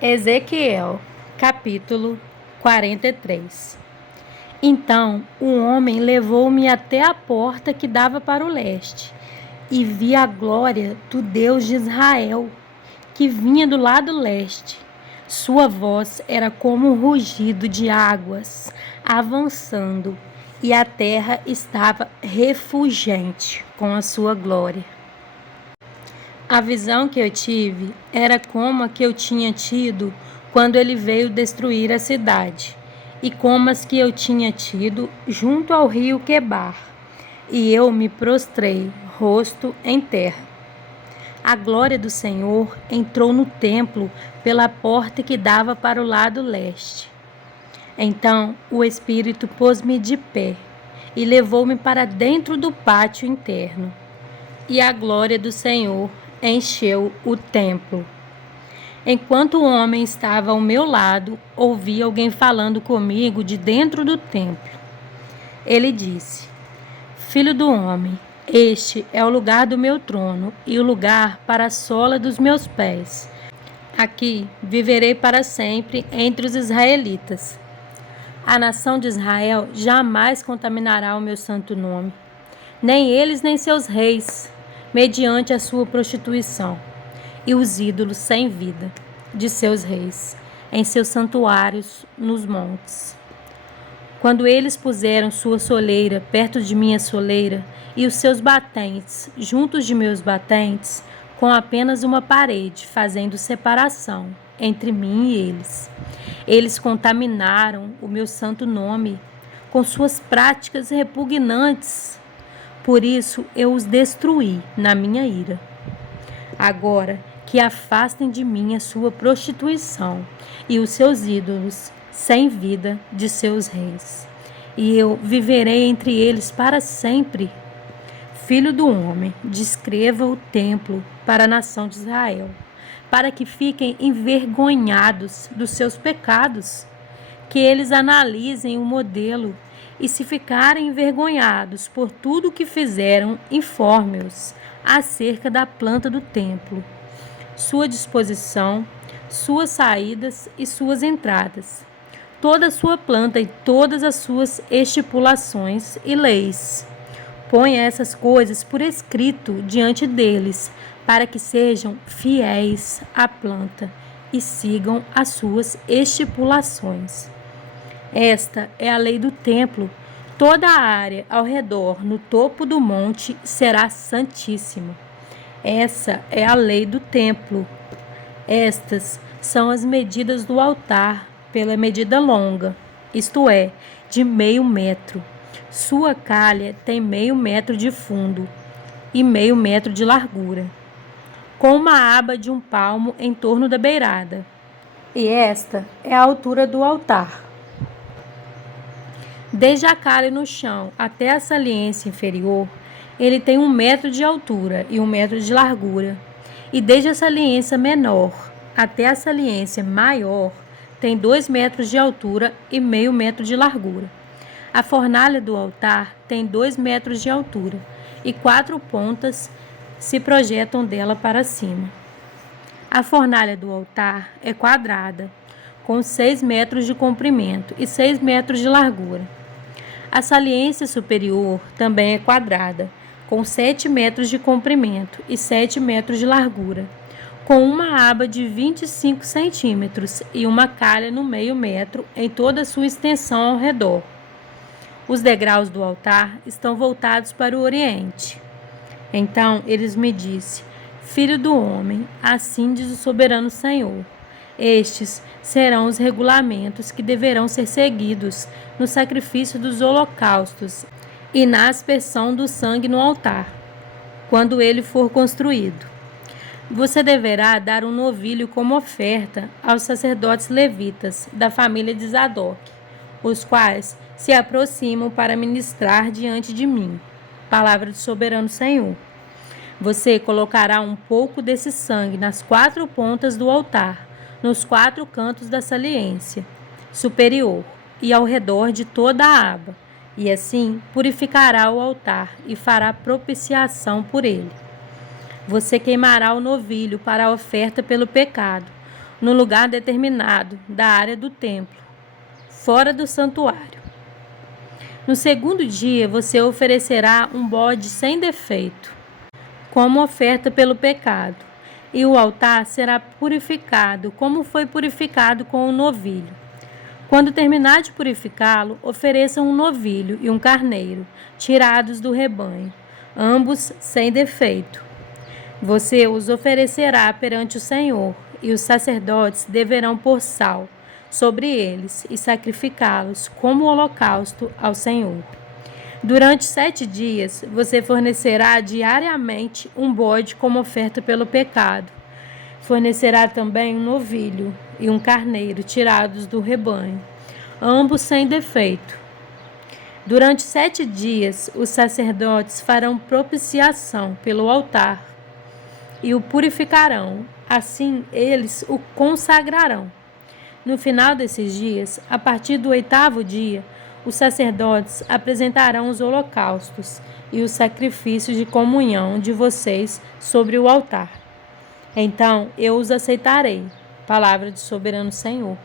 Ezequiel, capítulo 43. Então o homem levou-me até a porta que dava para o leste, e vi a glória do Deus de Israel, que vinha do lado leste. Sua voz era como um rugido de águas, avançando, e a terra estava refulgente com a sua glória. A visão que eu tive era como a que eu tinha tido quando ele veio destruir a cidade, e como as que eu tinha tido junto ao rio Quebar, e eu me prostrei, rosto em terra. A glória do Senhor entrou no templo pela porta que dava para o lado leste. Então o Espírito pôs-me de pé e levou-me para dentro do pátio interno, e a glória do Senhor encheu o templo. Enquanto o homem estava ao meu lado, ouvi alguém falando comigo de dentro do templo. Ele disse: Filho do homem, este é o lugar do meu trono e o lugar para a sola dos meus pés. Aqui viverei para sempre entre os israelitas. A nação de Israel jamais contaminará o meu santo nome, nem eles nem seus reis, mediante a sua prostituição, e os ídolos sem vida de seus reis, em seus santuários nos montes. Quando eles puseram sua soleira perto de minha soleira, e os seus batentes juntos de meus batentes, com apenas uma parede fazendo separação entre mim e eles contaminaram o meu santo nome com suas práticas repugnantes. Por isso eu os destruí na minha ira. Agora que afastem de mim a sua prostituição e os seus ídolos sem vida de seus reis, e eu viverei entre eles para sempre. Filho do homem, descreva o templo para a nação de Israel, para que fiquem envergonhados dos seus pecados, que eles analisem o modelo, e se ficarem envergonhados por tudo o que fizeram, informe-os acerca da planta do templo, sua disposição, suas saídas e suas entradas, toda a sua planta e todas as suas estipulações e leis. Ponha essas coisas por escrito diante deles, para que sejam fiéis à planta e sigam as suas estipulações. Esta é a lei do templo. Toda a área ao redor, no topo do monte, será santíssima. Essa é a lei do templo. Estas são as medidas do altar pela medida longa, isto é, de 0,5 metro. Sua calha tem 0,5 metro de fundo e 0,5 metro de largura, com uma aba de 1 palmo em torno da beirada. E esta é a altura do altar. Desde a calha no chão até a saliência inferior, ele tem 1 metro de altura e 1 metro de largura. E desde a saliência menor até a saliência maior, tem 2 metros de altura e 0,5 metro de largura. A fornalha do altar tem 2 metros de altura e 4 pontas se projetam dela para cima. A fornalha do altar é quadrada, com 6 metros de comprimento e 6 metros de largura. A saliência superior também é quadrada, com 7 metros de comprimento e 7 metros de largura, com uma aba de 25 centímetros e uma calha no 0,5 metro em toda a sua extensão ao redor. Os degraus do altar estão voltados para o oriente. Então eles me disse: Filho do homem, assim diz o soberano Senhor. Estes serão os regulamentos que deverão ser seguidos no sacrifício dos holocaustos e na aspersão do sangue no altar, quando ele for construído. Você deverá dar um novilho como oferta aos sacerdotes levitas da família de Zadok, os quais se aproximam para ministrar diante de mim. Palavra do soberano Senhor. Você colocará um pouco desse sangue nas 4 pontas do altar, nos 4 cantos da saliência superior e ao redor de toda a aba, e assim purificará o altar e fará propiciação por ele. Você queimará o novilho para a oferta pelo pecado, no lugar determinado da área do templo, fora do santuário. No segundo dia, você oferecerá um bode sem defeito, como oferta pelo pecado, e o altar será purificado, como foi purificado com o novilho. Quando terminar de purificá-lo, ofereça um novilho e um carneiro, tirados do rebanho, ambos sem defeito. Você os oferecerá perante o Senhor, e os sacerdotes deverão pôr sal sobre eles e sacrificá-los como holocausto ao Senhor. Durante 7 dias, você fornecerá diariamente um bode como oferta pelo pecado. Fornecerá também um novilho e um carneiro tirados do rebanho, ambos sem defeito. Durante 7 dias, os sacerdotes farão propiciação pelo altar e o purificarão. Assim, eles o consagrarão. No final desses dias, a partir do 8º dia, os sacerdotes apresentarão os holocaustos e os sacrifícios de comunhão de vocês sobre o altar. Então eu os aceitarei. Palavra do soberano Senhor.